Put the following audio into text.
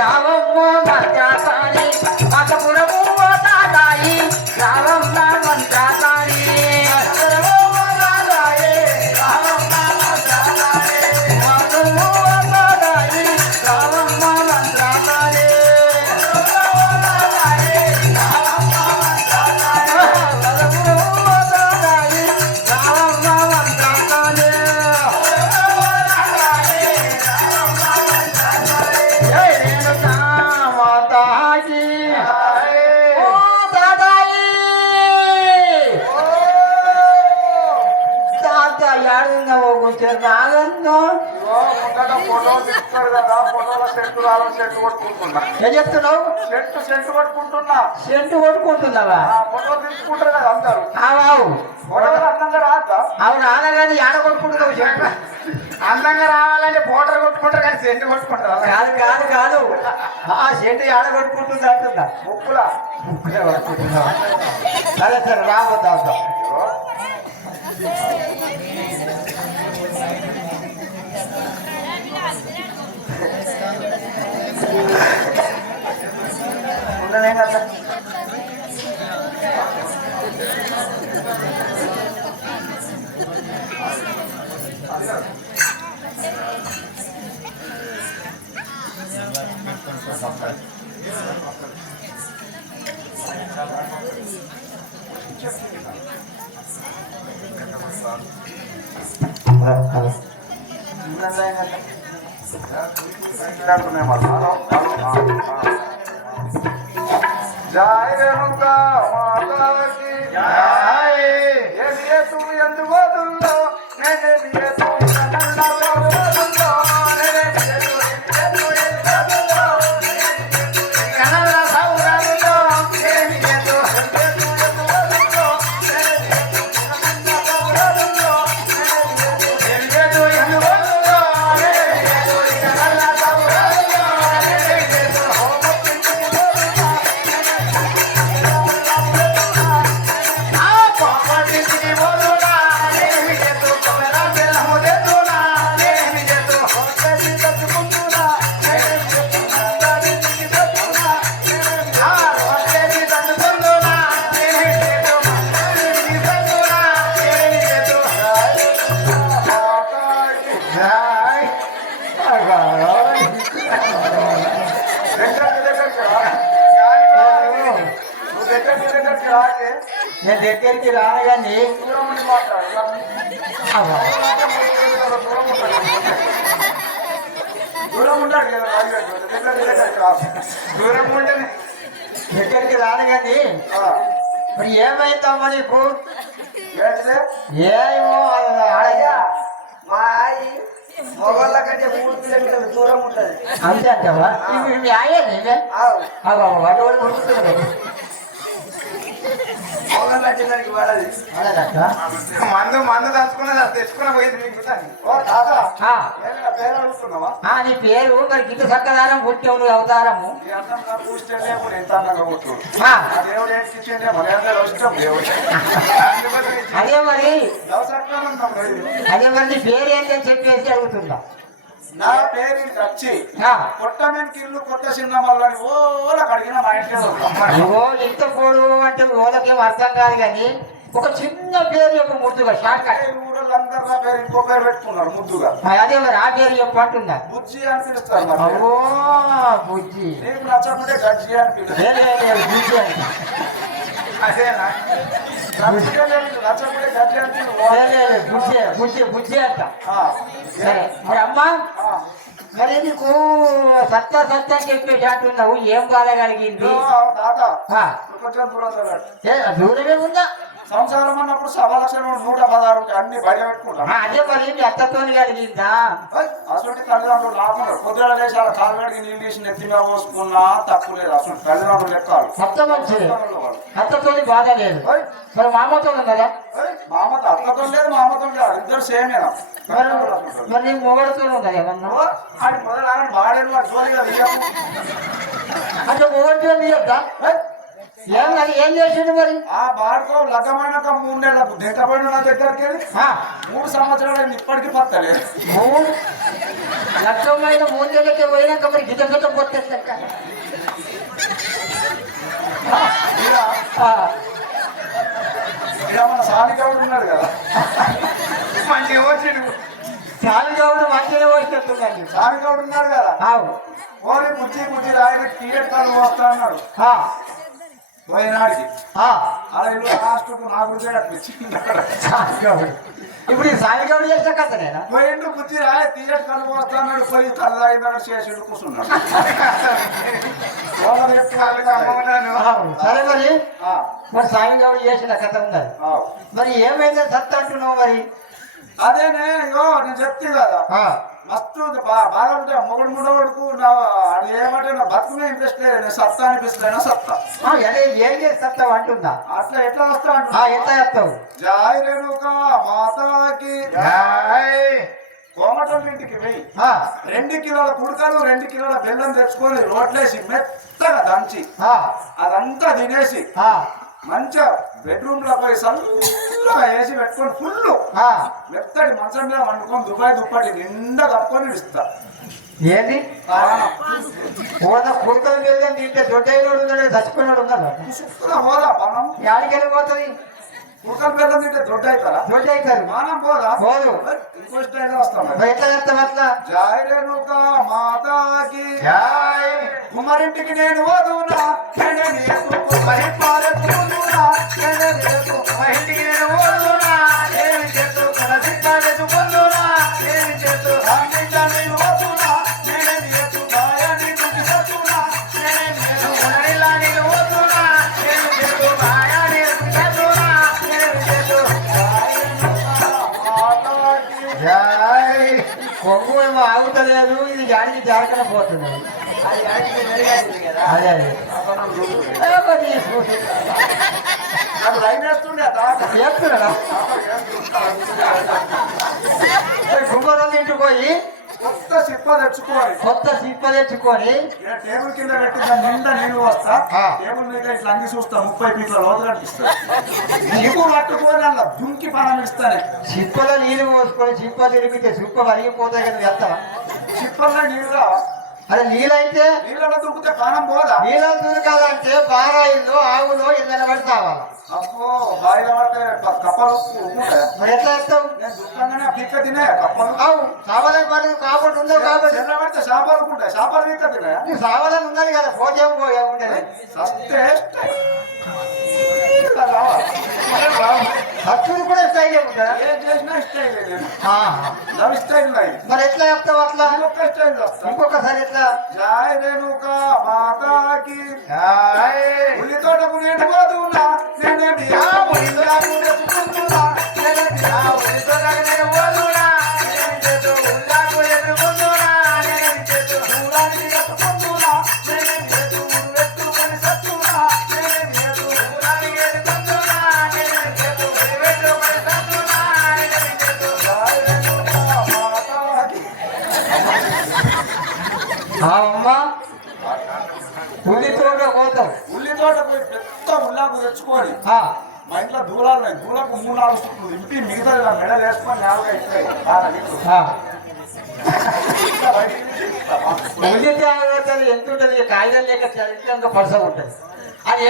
రావమ్మ మంత్రాసాని అతపురము తాతాయి రావమ్మ మంత్రాసాని చెప్తున్నావు సెంటు కొట్టుకుంటున్నావా అవును ఆనగాని ఆడ కొట్టుకుంటున్నావు చెట్టు అందంగా రావాలంటే బోటర్ కొట్టుకుంటారు కానీ సెంటు కొట్టుకుంటారు కాదు కాదు కాదు ఆ చెట్టు ఆడ కొట్టుకుంటుంది అంటుందా ముక్కులా కొట్టుకుంటున్నావా సరే సరే రాబోద్దా ఉండనే కదా जय रेणुका माता की जय ये लिए तू ఎందుకో దుల్లో నేనే लिए तू కన్నడ బాబుల్లో నేనే लिए तू ఎందుకో కన్నడ బాబుల్లో నేనే लिए तू ఎందుకో దుల్లో నేనే लिए तू కన్నడ బాబుల్లో నేనే लिए तू ఎందుకో దుల్లో నేనే लिए तू కన్నడ బాబుల్లో నేనే लिए तू నేను దగ్గరికి రానగాని దగ్గరికి రానగాని మరి ఏమైందమ్మా నీకు ఏమో అడగా మా ఆయి మొగళ్ళ కంటే 3 కిలోమీటర్ల దూరం ఉంటది అంతే అంటావా మీ అయ్యేది మందు మందు తెచ్చుకున్న పోయింది మీకు నీ పేరు మరి గిట్ట సక్కదారం పుట్టేవు అవతారము అదే మరి నీ పేరు ఏంటని చెప్పేసి అడుగుతుందా నా పేరు వచ్చి కొట్టమేనికి ఇల్లు కొత్త సినిమాలని ఓలా కడిగిన మా ఇంట్లో ఇంత పొడుగు అంటే ఓలకేం అర్థం కాదు కానీ ఒక చిన్న పేరు చెప్పు ముద్దుగా షార్ట్ ఊళ్ళందరూ పేరు ఇంకో పేరు పెట్టుకున్నారు ముద్దుగా అదే మరి ఆ పేరు చెప్పు అంటుందా బుజ్జి అని పిలుస్తారు ఓ బుజ్జి నీకు నచ్చకుంటే గజ్జి అని పిలుస్తారు బుజ్జి అంటే అదేనా నచ్చకుంటే గజ్జి అని బుజ్జి బుజ్జి బుజ్జి అంట సరే మరి అమ్మా మరి నీకు సత్తా చెప్పేసి అంటున్నావు ఏం బాధ కలిగింది దూరమే ఉందా సంసారం అన్నప్పుడు 1,16,116 అన్ని బయట పెట్టుకుంటాం అదే మరి మీ అత్తతో కలిగిందా అసలు తల్లిదండ్రులు లేకుండా పొద్దున దేశాల కాలుగడికి నీళ్ళు తీసి నెత్తిగా పోసుకున్నా తప్పు లేదు అసలు తల్లిదండ్రులు లెక్కాలి అత్త మంచిది అత్తతో బాధ లేదు మరి మామతో ఉన్నదా మామతో అత్తతో లేదు మామతో లేదు ఇద్దరు సేమేనా మరి నీకు మొగడుతో ఉన్నదా ఏమన్నా అది మొదలు వాడేది వాడు జోలిగా అంటే మొగడుతో తీయద్దా ఏం కాదు, ఏం చేసిండు మరి? ఆ బాడుకో లగ్గమైనాక 3 నెలలకు దింకపోయిన నా దగ్గరికి వెళ్ళి ఆ, 3 సంవత్సరాలు ఇప్పటికీ పత్తలేదు. 3 నెలలకే పోయినాక మరి గిట్ట గిట్ట పొత్తేస్తాక ఇక మన సానిగౌడు ఉన్నాడు కదా, మంచిగా వచ్చిండు. సాలిగౌడు మంచిగా వచ్చేస్తుందండి. సానిగౌడు ఉన్నాడు కదా, ఆవు. ఓరి బుజ్జి రాయని టికెట్ కాలు వస్తా అన్నాడు ఆ, పోయినాడికి. ఆ, అలా ఇల్లు లాస్ట్కు నా గురించి అనిపించింది. సాలిగౌడు. ఇప్పుడు ఈ సాలిగౌడు చేసిన కథనేనా? పోయిండు బుజ్జి రాయ టికెట్ కాలు వస్తా అన్నాడు, పోయి కళ్ళు అయినాడు చేసి కూర్చున్నాడు. ఆవు. సరే మరి మరి సాలిగౌడు చేసిన కథ ఉన్నది. మరి ఏమైందో సత్త అంటున్నావు మరి? అదేనే ఇగో నేను చెప్తే కదా, ఆ, మస్తు బాగా ఉంటాయి. మొగుడు అది ఏమంటే నా బతుకునే ఇంట్రెస్ట్ లేదు, నేను సత్తా అనిపిస్తున్నా సత్తా. అదే ఏం చేసి సత్తావు అంటుందా? అట్లా ఎట్లా వస్తా ఆ, అంటున్నా. ఎంత చెప్తావు? జాయ్ రేణుక మాతాకి కోమటోళ్ళ ఇంటికి వెయ్యి ఆ, 2 కిలోల కుడకలు 2 కిలోల బెల్లం తెచ్చుకొని రోట్లేసి మెత్తగా దంచి ఆ, అదంతా తినేసి ఆ, మంచిగా బెడ్రూమ్ లో పోయి సల్లుగా వేసి పెట్టుకొని ఫుల్ ఆ. మెత్తడి మంచం మీద వండుకొని దుబాయ్ దుప్పటి నిండా కప్పుకొని ఇస్తా. ఏంది కుర్తలు మీద తింటే దొడ్డైనోడు ఉన్నాడు, చచ్చిపోయినాడు ఉన్నాడు. సుక్కున పోదా పానం, యాడికి వెళ్ళిపోతుంది? కుక్కలు బెల్లం తింటే దొడ్డు అవుతారా? దొడ్డ అవుతారు. మానం పోదా? పోదు. ఇంకో స్టైల్ వస్తాం. మరి ఎట్లా చెప్తావు అట్లా? జాయ్ రేణుక మాతాకి కుమారింటికి నేను వదునా, కుమారి పాలెత్తుకుందునా, కుమారింటికి నేను వదునా, ఏమి చేస్తూ కలసి పాలెత్తుకుందునా, ఏమి చేస్తూ రామింట నేను వదునా, నేనేమి చేస్తూ బాయాన్ని దుఃఖి సత్తునా, నేనేమి చేస్తూ ఉనరిలా నేను వదునా, ఏమి చేస్తూ బాయాన్ని దుఃఖి సత్తునా, ఏమి చేస్తూ కొంగు ఏమో ఆగుతలేదు, ఇది గాడికి జారకుండా పోతుంది. అదే అదే లైన్ వేస్తుండే చేస్తున్నాడా? గుమ్మరం ఇంటికి పోయి కొత్త సిప్ప తెచ్చుకోవాలి, కొత్త సిప్ప తెచ్చుకొని టేబుల్ కింద పెట్టి దాని నిండా నీళ్ళు వస్తా, ఆ. టేబుల్ మీద ఇట్లా అంగి చూస్తా 30 ఫీట్ల లోతులు అనిపిస్తుంది. నీకు పట్టుకొని అలా దుంకి పనం ఇస్తానే. సిప్పలో నీళ్ళు పోసుకొని సిప్ప తిరిగితే సిప్ప వరిగిపోతాయి కదా, చేస్తావా? సిప్పల్లో నీళ్ళు అదే నీళ్ళైతే నీళ్ళలో దుంకితే పానం పోదా? నీళ్ళ దూరకాలంటే బారాయిల్లో ఆవులో ఇళ్ళని పడతావా? అబ్బో బాయిల పడితే కప్పలు ఉంటాయి. మరి ఎట్లా వేస్తావు? నేను దుఃఖంగానే పిక్క తినే కప్పలు. అవు సావలని పడి కాబట్టి ఉండవు కాబట్టి చిన్న పడితే చేపలు ఉంటాయి, చేపలు పిక్క తినే. నీకు సావలని ఉన్నది కదా, పోజేమో పోయే ఉండేది. సస్తే భక్తులు కూడా స్టైల్ ఉంటుందా? ఏం చేసినా స్టైల్ లేదు, ఆ. లవ్ స్టైల్ లేదు. మరి ఎట్లా చెప్తావు అట్లా? ఇంకొక స్టైల్ వస్తా. ఇంకొకసారి ఎట్లా? జాయ్ రేణుక మాతాకి ఉల్లి తోటకు నేను పోదునా, నేనేమి ఆ ఉల్లిలాకు తెచ్చుకుంటున్నా, నేనేమి ఆ ఉల్లి తోటకు నేను పోదునా, నేనేమి చేతు ఉల్లాకు ఎదుర్కొంటున్నా, నేనేమి చేతు ఊరానికి కట్టుకుంటున్నా, నేనేమి చేతు ఊరు పెట్టుకొని సత్తున్నా, నేనేమి చేతు ఊరానికి ఎదుర్కొంటున్నా, నేనేమి చేతు ఊరు పెట్టుకొని సత్తున్నా, నేనేమి చేతు జాయ్ రేణుక మాతాకి. ఆ అమ్మ ఉల్లి తోట పోతావు. ఉల్లి తోట పోయి పెద్ద ఉల్లాకు తెచ్చుకొని ఆ. మా ఇంట్లో దూలాలు ఉన్నాయి, దూలకు 3-4 చుట్లు ఇంటి మిగతా మెడలు వేసుకొని నేలగా ఇస్తాయి. ఆ. ఉల్లి తేగ ఎంత ఉంటుంది? కాగితం లేక పరుస ఉంటుంది అది.